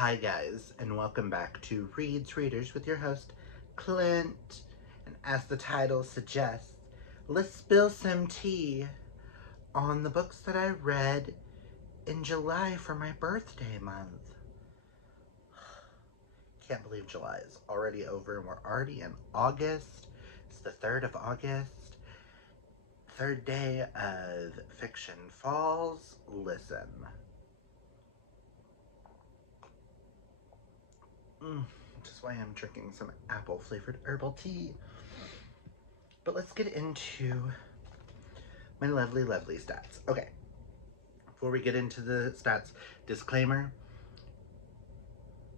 Hi guys, and welcome back to Reads Readers with your host, Clint. And as the title suggests, let's spill some tea on the books that I read in July for my birthday month. Can't believe July is already over and we're already in August. It's the 3rd of August. Third day of Fiction Falls. Listen. Which is why I'm drinking some apple flavored herbal tea. But let's get into my lovely stats. Okay, before we get into the stats, disclaimer,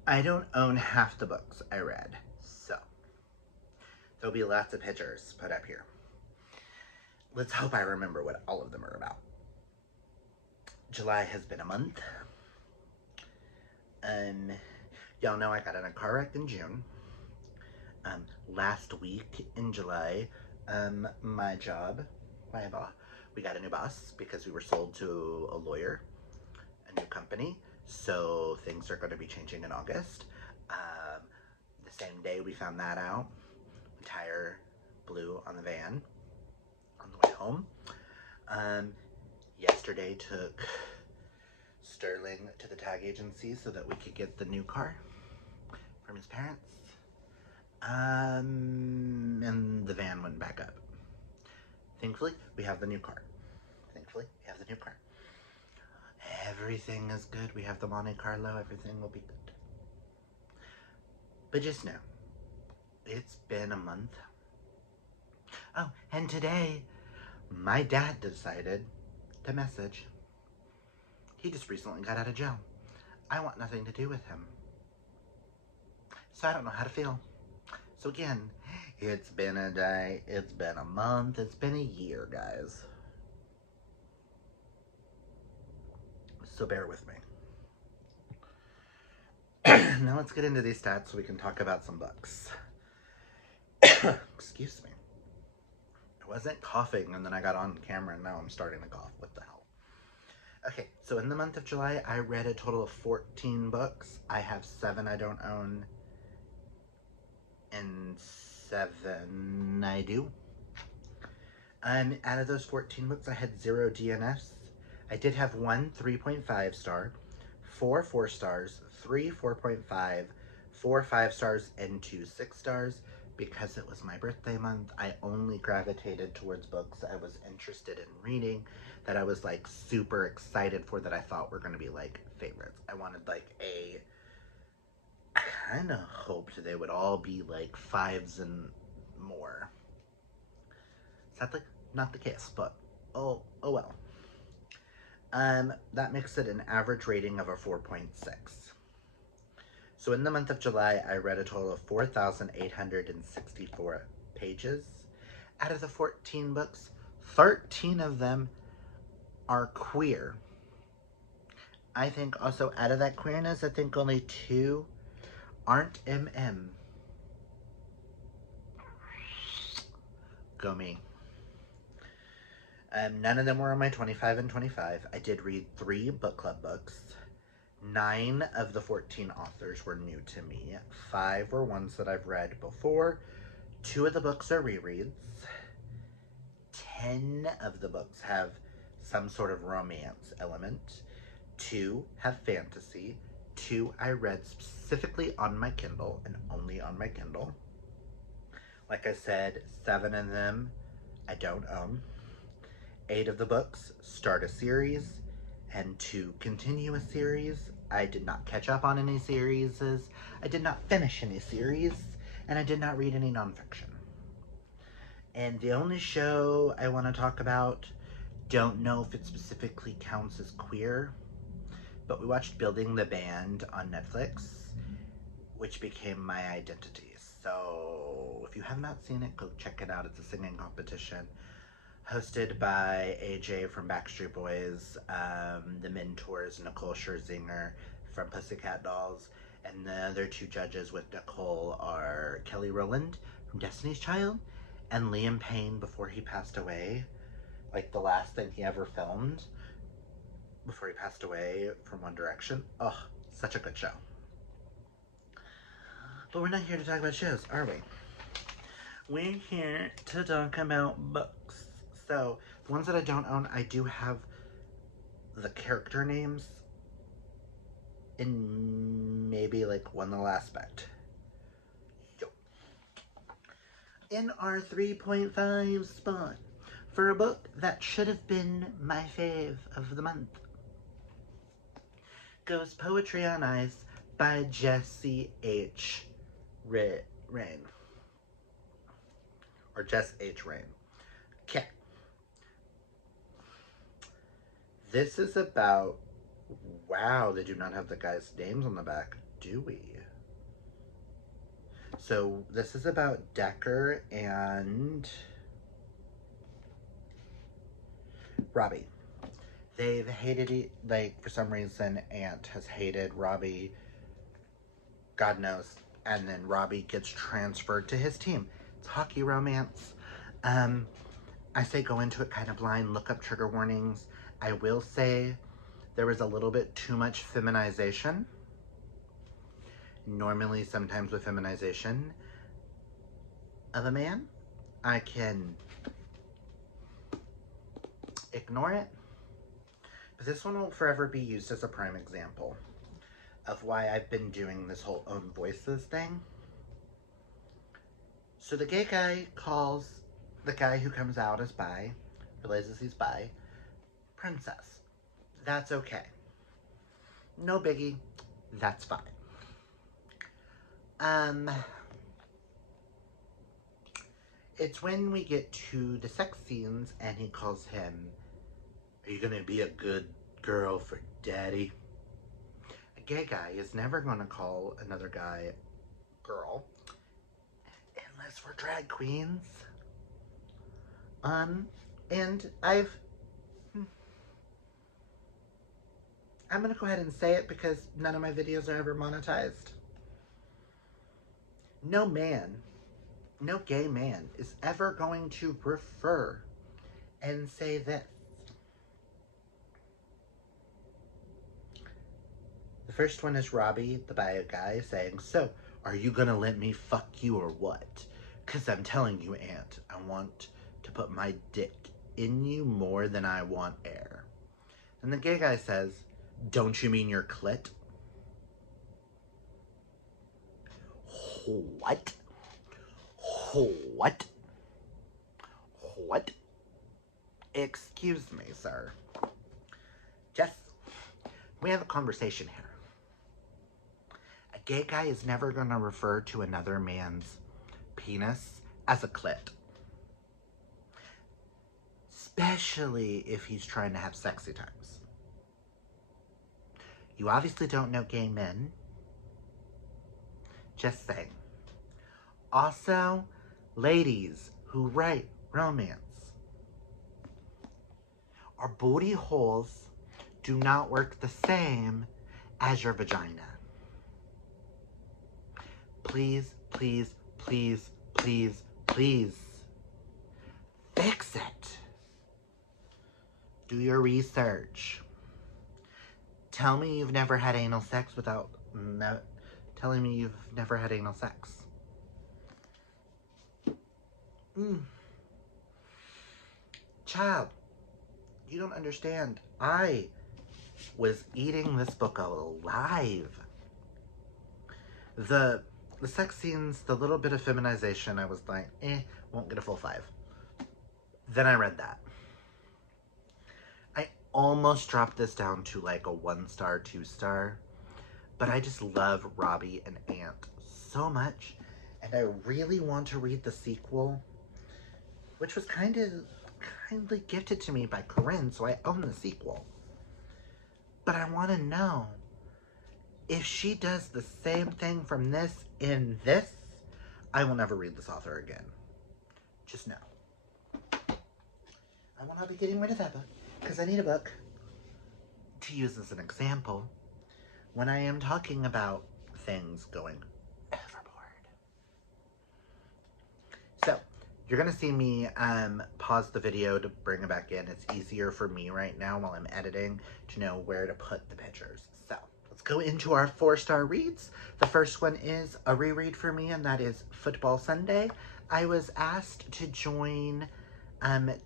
I don't own half the books I read, so there'll be lots of pictures put up here. Let's hope I remember what all of them are about. July has been a month. Y'all know I got in a car wreck in June. Last week in July, my job, we got a new boss because we were sold to a lawyer, a new company, so things are going to be changing in August. The same day we found that out, the tire blew on the van on the way home. Yesterday took Sterling to the tag agency so that we could get the new car from his parents. And the van went back up. Thankfully, we have the new car. Everything is good. We have the Monte Carlo. Everything will be good. But just know, it's been a month. Oh, and today, my dad decided to message. He just recently got out of jail. I want nothing to do with him. So I don't know how to feel. So again, it's been a day, it's been a month, it's been a year, guys. So bear with me. Now let's get into these stats so we can talk about some books. Excuse me. I wasn't coughing and then I got on camera and now I'm starting to cough. What the hell? Okay, so in the month of July, I read a total of 14 books. I have 7 I don't own, and 7 I do. Out of those 14 books, I had 0 DNFs. I did have 1 3.5 star, 4 4 stars, 3 4.5, 4 5 stars, and 2 6 stars. Because it was my birthday month, I only gravitated towards books I was interested in reading, that I was like super excited for, that I thought were going to be like favorites. I wanted like I kind of hoped they would all be like 5s and more. Sadly, not the case, but oh well. That makes it an average rating of a 4.6. So in the month of July, I read a total of 4,864 pages. Out of the 14 books, 13 of them are queer. I think also out of that queerness, I think only 2 aren't MM. Go me. None of them were on my 25 and 25. I did read 3 book club books. 9 of the 14 authors were new to me. 5 were ones that I've read before. 2 of the books are rereads. 10 of the books have some sort of romance element. 2 have fantasy. 2 I read specifically on my Kindle and only on my Kindle. Like I said, 7 of them I don't own. 8 of the books start a series, and 2 continue a series. I did not catch up on any series. I did not finish any series, and I did not read any nonfiction. And the only show I want to talk about, don't know if it specifically counts as queer, but we watched Building the Band on Netflix, which became my identity. So if you have not seen it, go check it out. It's a singing competition hosted by AJ from Backstreet Boys, the mentors Nicole Scherzinger from Pussycat Dolls, and the other 2 judges with Nicole are Kelly Rowland from Destiny's Child and Liam Payne before he passed away. Like the last thing he ever filmed before he passed away from One Direction. Oh, such a good show. But we're not here to talk about shows, are we? We're here to talk about books. So, the ones that I don't own, I do have the character names in maybe like one little aspect. Yo. In our 3.5 spot for a book that should have been my fave of the month goes Poetry on Ice by Jesse H. Rain. Or Jess H. Rain. Okay. This is about... Wow, they do not have the guys' names on the back, do we? So, this is about Decker and... Robbie. They've hated, like, for some reason, Ant has hated Robbie, God knows, and then Robbie gets transferred to his team. It's hockey romance. I say go into it kind of blind, look up trigger warnings. I will say there was a little bit too much feminization. Normally, sometimes with feminization of a man, I can ignore it. But this one will forever be used as a prime example of why I've been doing this whole own voices thing. So the gay guy calls the guy who comes out as bi, realizes he's bi, princess. That's okay. No biggie. That's fine. It's when we get to the sex scenes and he calls him, "Are you gonna be a good girl for daddy?" A gay guy is never gonna call another guy girl unless we're drag queens. And I'm gonna go ahead and say it because none of my videos are ever monetized. No man, no gay man is ever going to refer and say this. The first one is Robbie, the bio guy, saying, "So, are you gonna let me fuck you or what? 'Cause I'm telling you, Ant, I want to put my dick in you more than I want air." And the gay guy says, "Don't you mean your clit?" What? What? What? Excuse me, sir. Jess, we have a conversation here. A gay guy is never going to refer to another man's penis as a clit. Especially if he's trying to have sexy times. You obviously don't know gay men. Just saying. Also, ladies who write romance, our booty holes do not work the same as your vagina. Please, please, please, please, please fix it. Do your research. Tell me you've never had anal sex without telling me you've never had anal sex. Child, you don't understand. I was eating this book alive. The sex scenes, the little bit of feminization, I was like, won't get a full 5. Then I read that. I almost dropped this down to like a 1-star, 2-star. But I just love Robbie and Ant so much. And I really want to read the sequel, which was kindly gifted to me by Corinne, so I own the sequel. But I want to know if she does the same thing from this in this, I will never read this author again. Just know. I will not be getting rid of that book because I need a book to use as an example when I am talking about things going overboard. So, you're going to see me pause the video to bring it back in. It's easier for me right now while I'm editing to know where to put the pictures. So, let's let's go into our 4-star reads. The first one is a reread for me, and that is Football Sunday. I was asked to join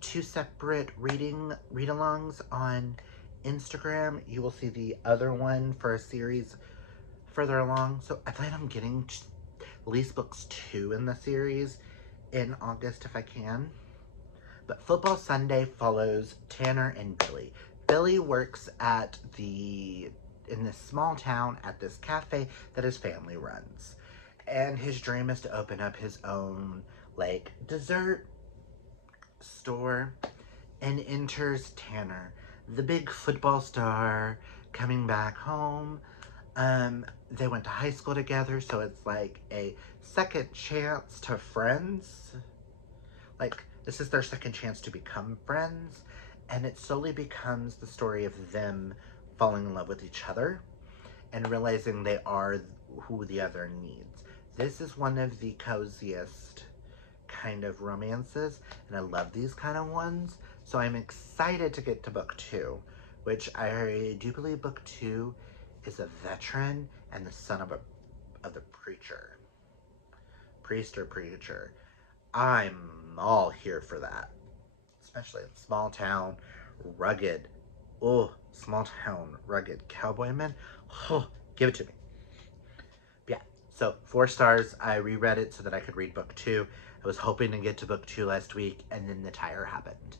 2 separate read-alongs on Instagram. You will see the other one for a series further along. So I plan on getting at least books 2 in the series in August if I can. But Football Sunday follows Tanner and Billy. Billy works in this small town at this cafe that his family runs. And his dream is to open up his own, like, dessert store. And enters Tanner, the big football star, coming back home. They went to high school together, so it's like a second chance to friends. Like, this is their second chance to become friends, and it slowly becomes the story of them falling in love with each other and realizing they are who the other needs. This is one of the coziest kind of romances, and I love these kind of ones, so I'm excited to get to book 2, which I do believe book 2 is a veteran and the son of the priest or preacher. I'm all here for that, especially in small town, rugged, small town, rugged cowboy men. Oh, give it to me. Yeah, so 4 stars. I reread it so that I could read book 2. I was hoping to get to book 2 last week, and then the tire happened,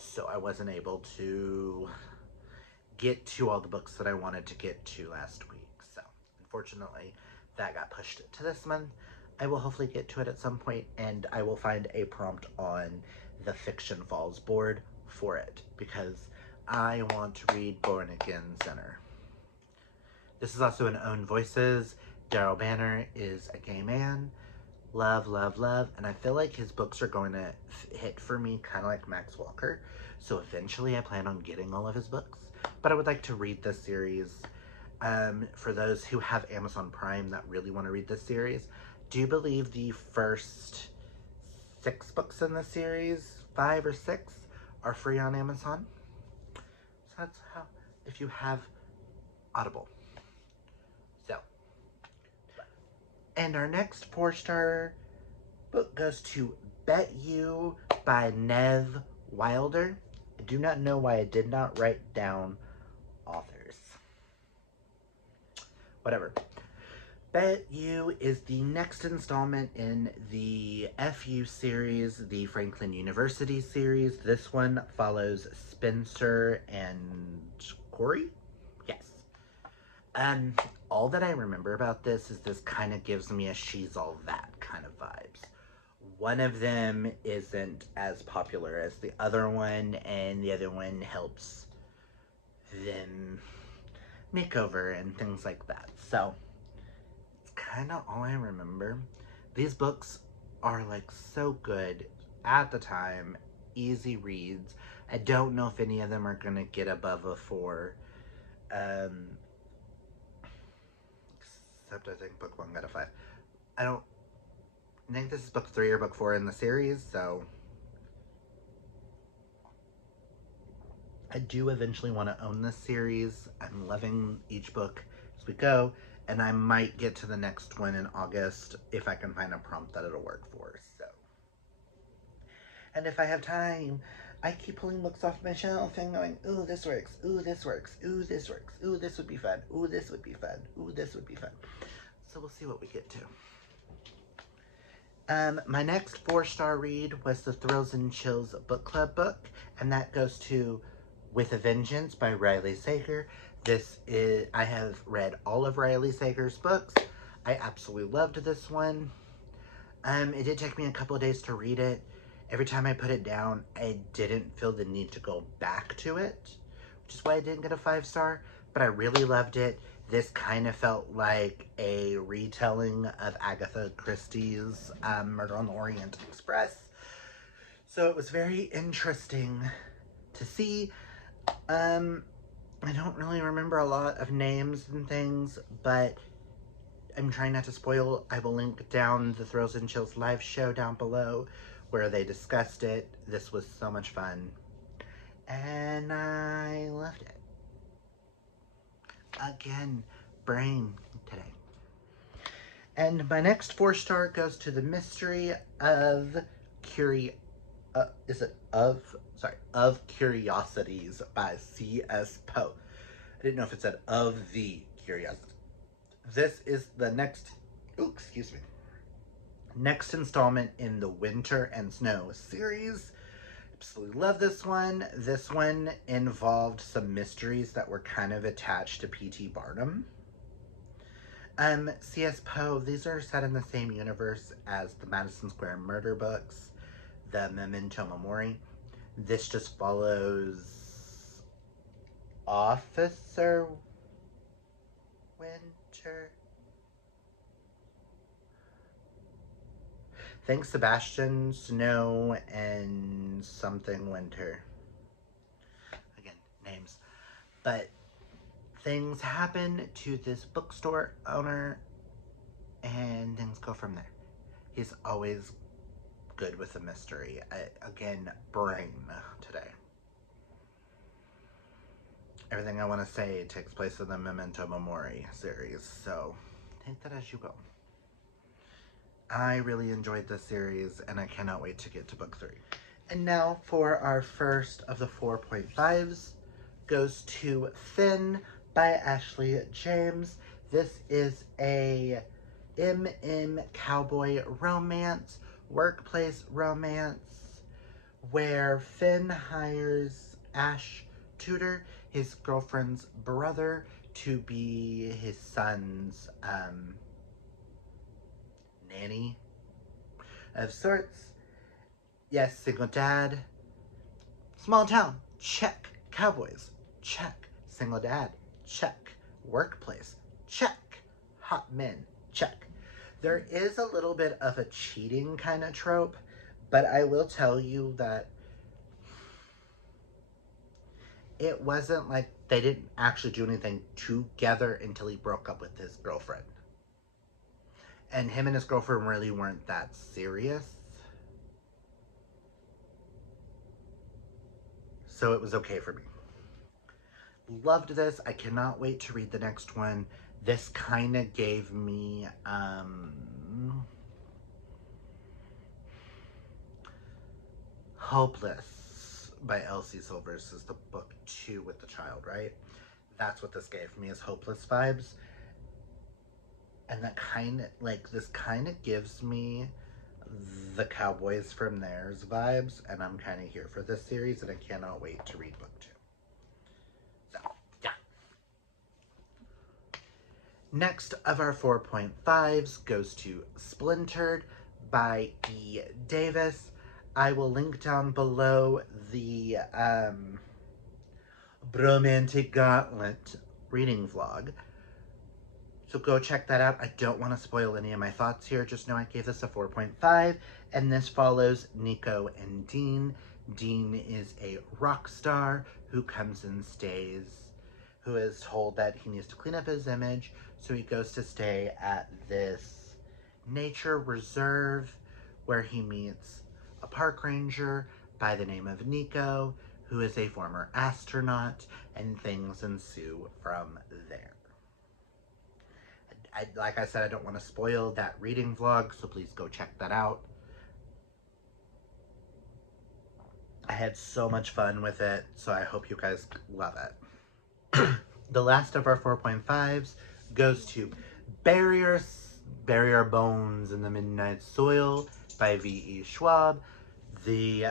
so I wasn't able to get to all the books that I wanted to get to last week. So unfortunately, that got pushed to this month. I will hopefully get to it at some point, and I will find a prompt on the Fiction Falls board for it, because I want to read Born Again Center. This is also an Own Voices. Daryl Banner is a gay man. Love, love, love. And I feel like his books are going to hit for me kind of like Max Walker. So eventually I plan on getting all of his books. But I would like to read this series. For those who have Amazon Prime that really want to read this series, do you believe the first 6 books in the series, 5 or 6, are free on Amazon? So that's how, if you have Audible. So, and our next 4-star book goes to Bet You by Nev Wilder. I do not know why I did not write down authors. Whatever. Bet You is the next installment in the FU series, the Franklin University series. This one follows Spencer and Corey? Yes. All that I remember about this is this kind of gives me a She's All That kind of vibes. One of them isn't as popular as the other one, and the other one helps them make over and things like that. So, it's kind of all I remember. These books are like so good at the time, easy reads. I don't know if any of them are going to get above a 4. Except I think book 1 got a 5. I think this is book 3 or book 4 in the series, so I do eventually want to own this series. I'm loving each book as we go, and I might get to the next one in August if I can find a prompt that it'll work for. So, and if I have time, I keep pulling books off my shelf and going, ooh, this works, ooh, this works, ooh, this works, ooh, this would be fun, ooh, this would be fun, ooh, this would be fun. So we'll see what we get to. My next 4-star read was the Thrills and Chills book club book, and that goes to With a Vengeance by Riley Sager. I have read all of Riley Sager's books. I absolutely loved this one. It did take me a couple of days to read it. Every time I put it down, I didn't feel the need to go back to it, which is why I didn't get a 5-star, but I really loved it. This kind of felt like a retelling of Agatha Christie's Murder on the Orient Express. So it was very interesting to see. I don't really remember a lot of names and things, but I'm trying not to spoil. I will link down the Thrills and Chills live show down below where they discussed it. This was so much fun, and I loved it. Again, brain today. And my next 4-star goes to The Mystery of Of Curiosities by C.S. Poe. I didn't know if it said of the curiosity. This is the next installment in the Winter and Snow series. Absolutely love this one. This one involved some mysteries that were kind of attached to P.T. Barnum. C.S. Poe, these are set in the same universe as the Madison Square Murder books, the Memento Mori. This just follows Officer Winter. Thanks, Sebastian, Snow, and something Winter. Again, names. But things happen to this bookstore owner, and things go from there. He's always good with a mystery. Again, brain today. Everything I want to say takes place in the Memento Mori series, so take that as you will. I really enjoyed this series, and I cannot wait to get to book 3. And now for our first of the 4.5s, goes to Finn by Ashley James. This is a cowboy romance, workplace romance, where Finn hires Ash Tudor, his girlfriend's brother, to be his son's nanny of sorts. Yes, single dad. Small town, check. Cowboys, check. Single dad, check. Workplace, check. Hot men, check. There is a little bit of a cheating kind of trope, but I will tell you that it wasn't like they didn't actually do anything together until he broke up with his girlfriend. And him and his girlfriend really weren't that serious. So it was okay for me. Loved this. I cannot wait to read the next one. This kind of gave me Hopeless by Elsie Silvers is the book 2 with the child, right? That's what this gave me, is Hopeless vibes. And that kind of, like, this kind of gives me the Cowboys from Theirs vibes, and I'm kind of here for this series, and I cannot wait to read book 2. So, yeah. Next of our 4.5s goes to Splintered by E. Davis. I will link down below the Bromantic Gauntlet reading vlog. So go check that out. I don't want to spoil any of my thoughts here. Just know I gave this a 4.5. And this follows Nico and Dean. Dean is a rock star who comes and stays, who is told that he needs to clean up his image. So he goes to stay at this nature reserve where he meets a park ranger by the name of Nico, who is a former astronaut, and things ensue from there. Like I said, I don't want to spoil that reading vlog, so please go check that out. I had so much fun with it, so I hope you guys love it. The last of our 4.5s goes to Barrier Bones in the Midnight Soil by V.E. Schwab. The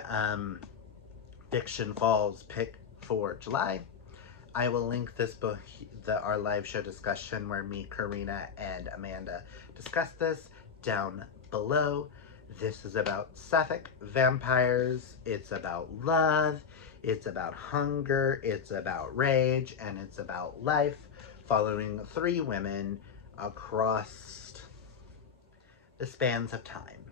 Fiction Falls pick for July. I will link this book, our live show discussion where me, Karina, and Amanda discuss this, down below. This is about sapphic vampires. It's about love. It's about hunger. It's about rage. And it's about life, following 3 women across the spans of time.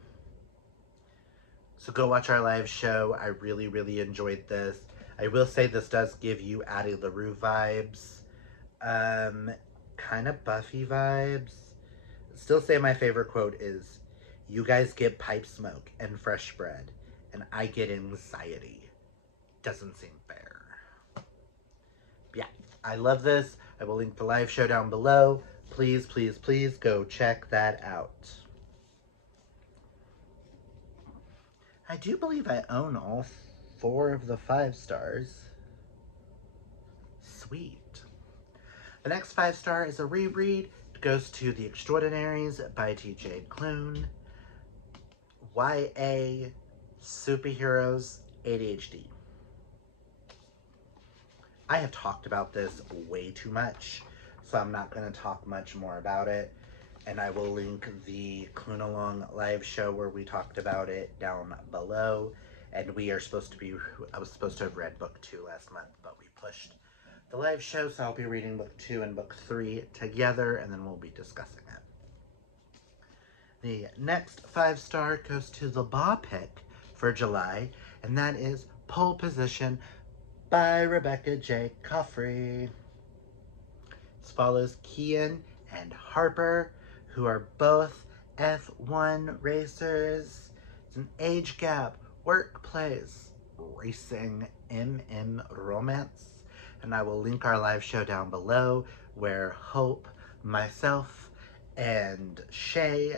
So go watch our live show. I really, really enjoyed this. I will say this does give you Addie LaRue vibes. Kind of Buffy vibes. Still say my favorite quote is, "You guys get pipe smoke and fresh bread, and I get anxiety. Doesn't seem fair." Yeah, I love this. I will link the live show down below. Please, please, please go check that out. I do believe I own all 4 of the 5 stars. Sweet. The next 5-star is a reread. It goes to The Extraordinaries by T.J. Klune. YA Superheroes ADHD. I have talked about this way too much, so I'm not going to talk much more about it. And I will link the Klune Along live show where we talked about it down below. And I was supposed to have read book 2 last month, but we pushed the live show, so I'll be reading book 2 and book 3 together, and then we'll be discussing it. The next 5-star goes to the Baw pick for July, and that is Pole Position by Rebecca J. Coffrey. This follows Kian and Harper, who are both F1 racers. It's an age gap, workplace, racing, romance. And I will link our live show down below where Hope, myself, and Shay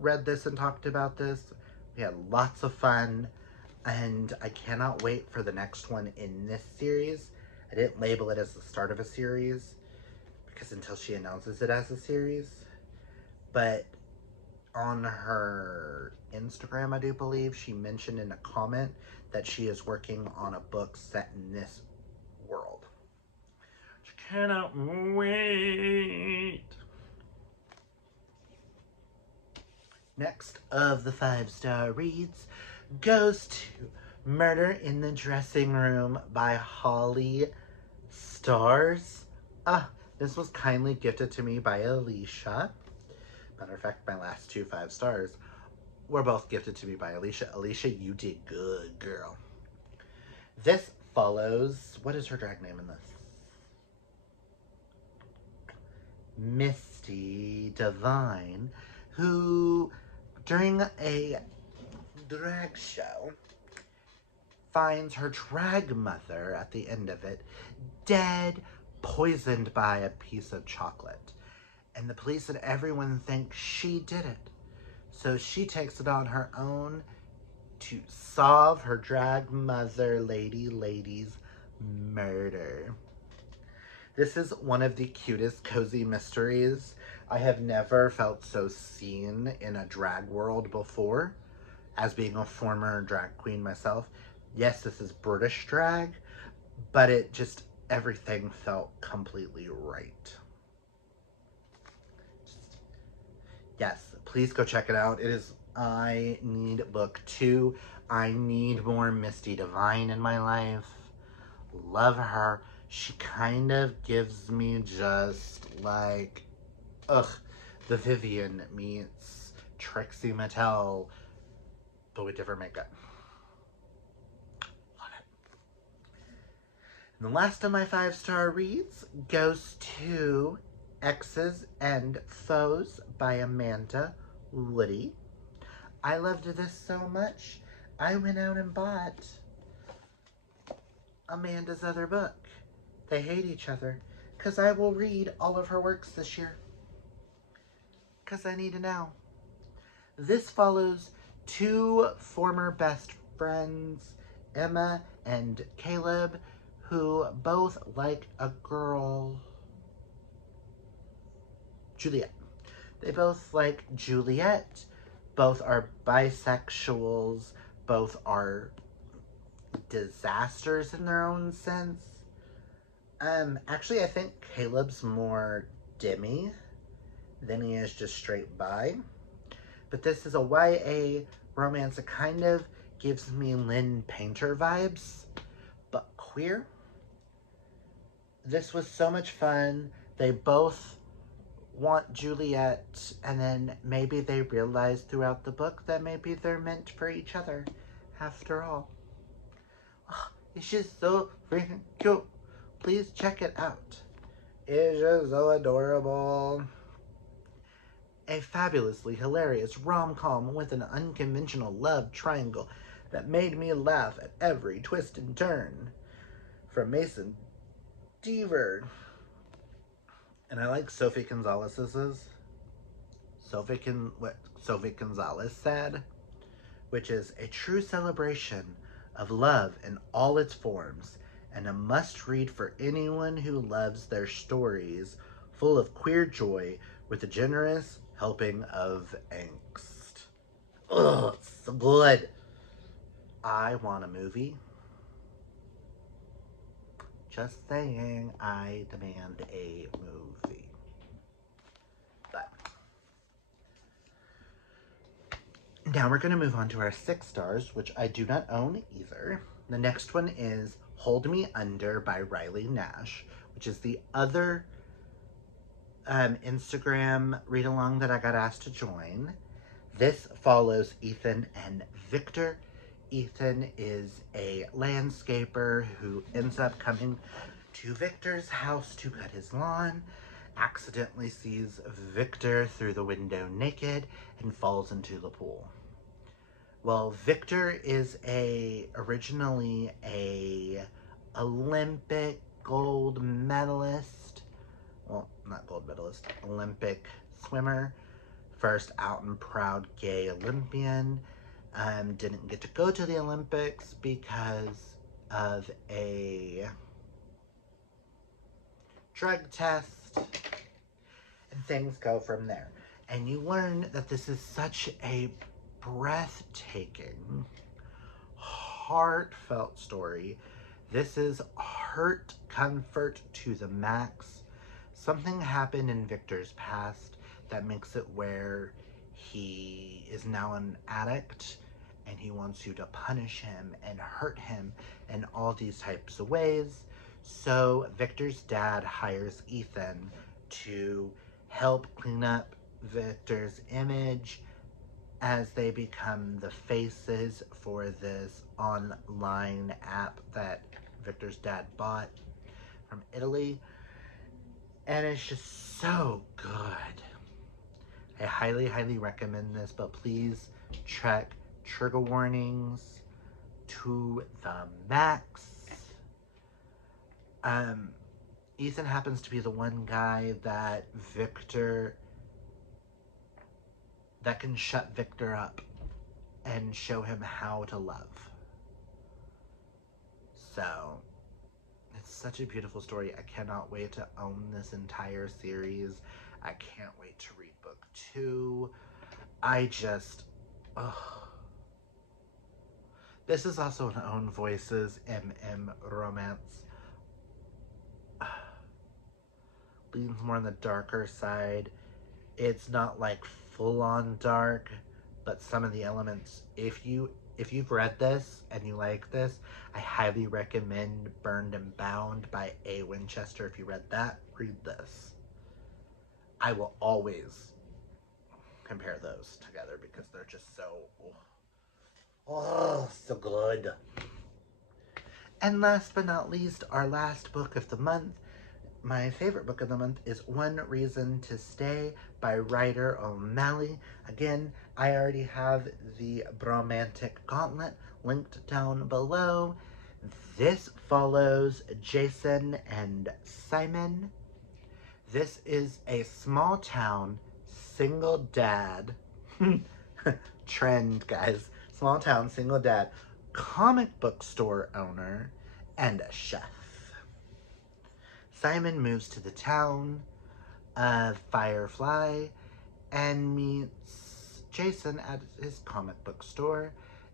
read this and talked about this. We had lots of fun, and I cannot wait for the next one in this series. I didn't label it as the start of a series because until she announces it as a series, but on her Instagram, I do believe, she mentioned in a comment that she is working on a book set in this world. I cannot wait. Next of the 5-star reads goes to Murder in the Dressing Room by Holly Stars. This was kindly gifted to me by Alicia. Matter of fact, my last 2 5-stars were both gifted to me by Alicia. Alicia, you did good, girl. This follows, what is her drag name in this? Misty Divine, who during a drag show finds her drag mother at the end of it dead, poisoned by a piece of chocolate. And the police and everyone think she did it. So she takes it on her own to solve her drag mother lady's murder. This is one of the cutest cozy mysteries. I have never felt so seen in a drag world before, as being a former drag queen myself. Yes, this is British drag, but everything felt completely right. Yes, please go check it out. I need book 2. I need more Misty Divine in my life. Love her. She kind of gives me just like, the Vivian meets Trixie Mattel, but with different makeup. Love it. And the last of my 5-star reads goes to Exes and Foes by Amanda Woody. I loved this so much, I went out and bought Amanda's other book, They Hate Each Other, because I will read all of her works this year. Because I need to know. This follows 2 former best friends, Emma and Caleb, who both like a girl, Juliet. They both like Juliet. Both are bisexuals. Both are disasters in their own sense. Actually, I think Caleb's more demi than he is just straight bi. But this is a YA romance that kind of gives me Lynn Painter vibes, but queer. This was so much fun. They both want Juliet, and then maybe they realize throughout the book that maybe they're meant for each other after all. Oh, it's just so freaking cute. Please check it out. It's just so adorable. A fabulously hilarious rom-com with an unconventional love triangle that made me laugh at every twist and turn. From Mason Deaver. And I like what Sophie Gonzalez said, which is a true celebration of love in all its forms, and a must read for anyone who loves their stories full of queer joy with a generous helping of angst. Ugh, it's so good. I want a movie. Just saying, I demand a movie. But now we're going to move on to our 6 stars, which I do not own either. The next one is Hold Me Under by Riley Nash, which is the other Instagram read-along that I got asked to join. This follows Ethan and Victor. Ethan is a landscaper who ends up coming to Victor's house to cut his lawn, accidentally sees Victor through the window naked, and falls into the pool. Well, Victor is originally a Olympic gold medalist. Well, not gold medalist, Olympic swimmer. First out and proud gay Olympian. Didn't get to go to the Olympics because of a drug test, and things go from there. And you learn that this is such a breathtaking, heartfelt story. This is hurt comfort to the max. Something happened in Victor's past that makes it where he is now an addict, and he wants you to punish him and hurt him in all these types of ways. So Victor's dad hires Ethan to help clean up Victor's image as they become the faces for this online app that Victor's dad bought from Italy. And it's just so good. I highly, highly recommend this, but please check trigger warnings to the max. Ethan happens to be the one guy that can shut Victor up and show him how to love. So, it's such a beautiful story. I cannot wait to own this entire series. I can't wait to read book 2. This is also an Own Voices MM romance. Leans more on the darker side. It's not like full-on dark, but some of the elements, if you've read this and you like this, I highly recommend Burned and Bound by A. Winchester. If you read that, read this. I will always compare those together because they're just so, so good. And last but not least, our last book of the month. My favorite book of the month is One Reason to Stay by Ryder O'Malley. Again, I already have the Bromantic Gauntlet linked down below. This follows Jason and Simon. This is a small town, single dad, trend guys, small town, single dad, comic book store owner, and a chef. Simon moves to the town of Firefly and meets Jason at his comic book store,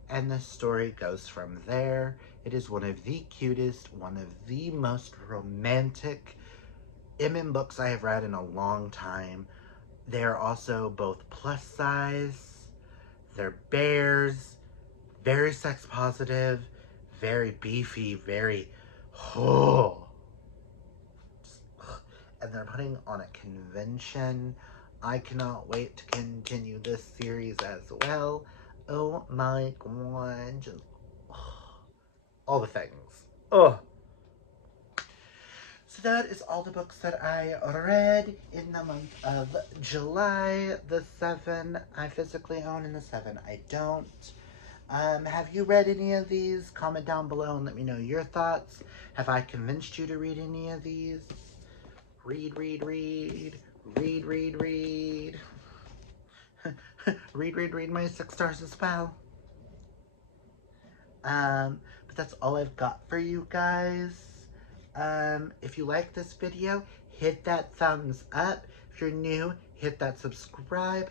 and the story goes from there. It is one of the cutest, one of the most romantic MM books I have read in a long time. They are also both plus size, they're bears, very sex positive, very beefy, very, and they're putting on a convention. I cannot wait to continue this series as well. Oh my god, just all the things. So that is all the books that I read in the month of July. The 7 I physically own, and the 7 I don't. Have you read any of these? Comment down below and let me know your thoughts. Have I convinced you to read any of these? Read, read, read. Read, read, read. Read, read, read my 6 stars as well. But that's all I've got for you guys. If you like this video, hit that thumbs up. If you're new, hit that subscribe.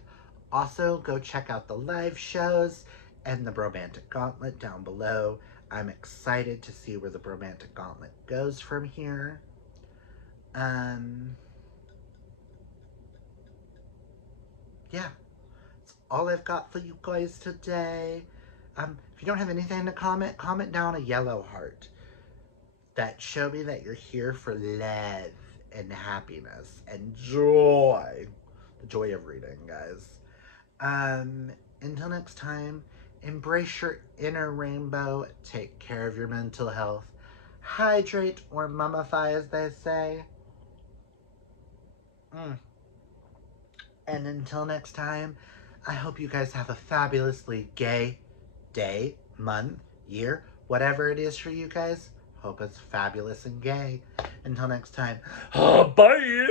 Also, go check out the live shows and the Bromantic Gauntlet down below. I'm excited to see where the Bromantic Gauntlet goes from here. Yeah, that's all I've got for you guys today. If you don't have anything to comment down a yellow heart. That show me that you're here for love and happiness and joy. The joy of reading, guys. Until next time, embrace your inner rainbow, take care of your mental health, hydrate or mummify, as they say. And until next time, I hope you guys have a fabulously gay day, month, year, whatever it is for you guys. Hope it's fabulous and gay. Until next time, bye!